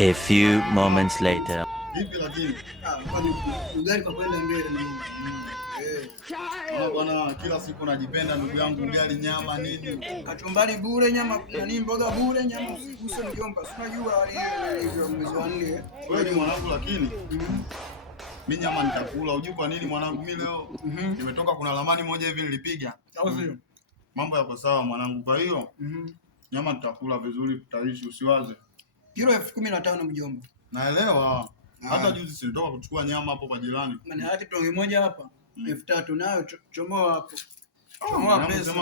A few moments later. Vipi lakini? Kwani ugali kwa kwenda mbele Bwana, kila siku najipenda ndugu yangu, ugali nyama nini? Kachumbari bure, nyama nani, mboga bure, nyama usikuse mjomba. Unajua hivyo mwezi wa 4. Wewe mwanangu, lakini mimi nyama nitakula. Unajua kwa nini mwanangu? Mimi leo nimetoka, kuna ramani moja hivi nilipiga. Mambo yako sawa mwanangu, kwa hiyo nyama nitakula vizuri, tutaishi, usiwaze. Kilo 15,000 mjomba. Naelewa. Hata juzi silitoka kuchukua nyama hapo kwa jirani. Maana yake tonge moja hapa 3,000 nayo chomoa hapo. Chomoa pesa.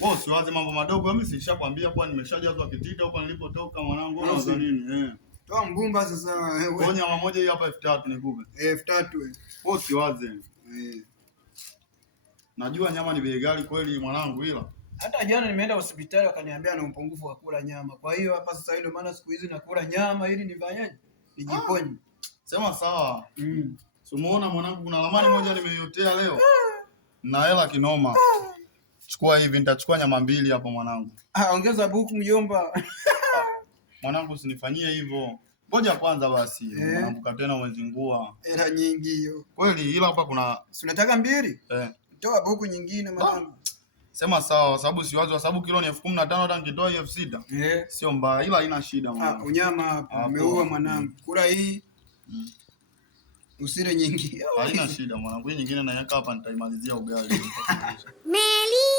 Wewe usiwaze mambo madogo, mimi silishakwambia kwa nimeshajazwa kitita huko nilipotoka mwanangu. Unawaza nini? Toa mbumba sasa wewe. Kwa nyama moja hii hapa 3,000 nikupe. 3,000 wewe. Wewe usiwaze. Najua nyama ni bei ghali kweli mwanangu, ila hata jana nimeenda hospitali wakaniambia na upungufu wa kula nyama. Kwa hiyo hapa sasa ndio maana siku hizi nakula nyama ili nifanyaje? Nijiponye. Sema sawa. So muona mwanangu, kuna ramani moja nimeiotea leo. Na hela kinoma. Chukua hivi, nitachukua nyama 2 hapo mwanangu. Ongeza buku mjomba. Mwanangu usinifanyie hivyo. Ngoja kwanza basi. Mwanangu katena umezingua. Hela nyingi hiyo. Kweli, ila hapa kuna si unataka 2? Toa buku nyingine mwanangu. Sema sawa, sababu siwazi, kwa sababu kilo ni 15,000 hata nikitoa hiyo 6. Sio mbaya, ila haina shida mwanangu. Unyama hapa umeua mwanangu. Kula hii. Usile nyingi. Haina shida mwanangu. Hii nyingine naweka hapa, nitaimalizia ugali. Meli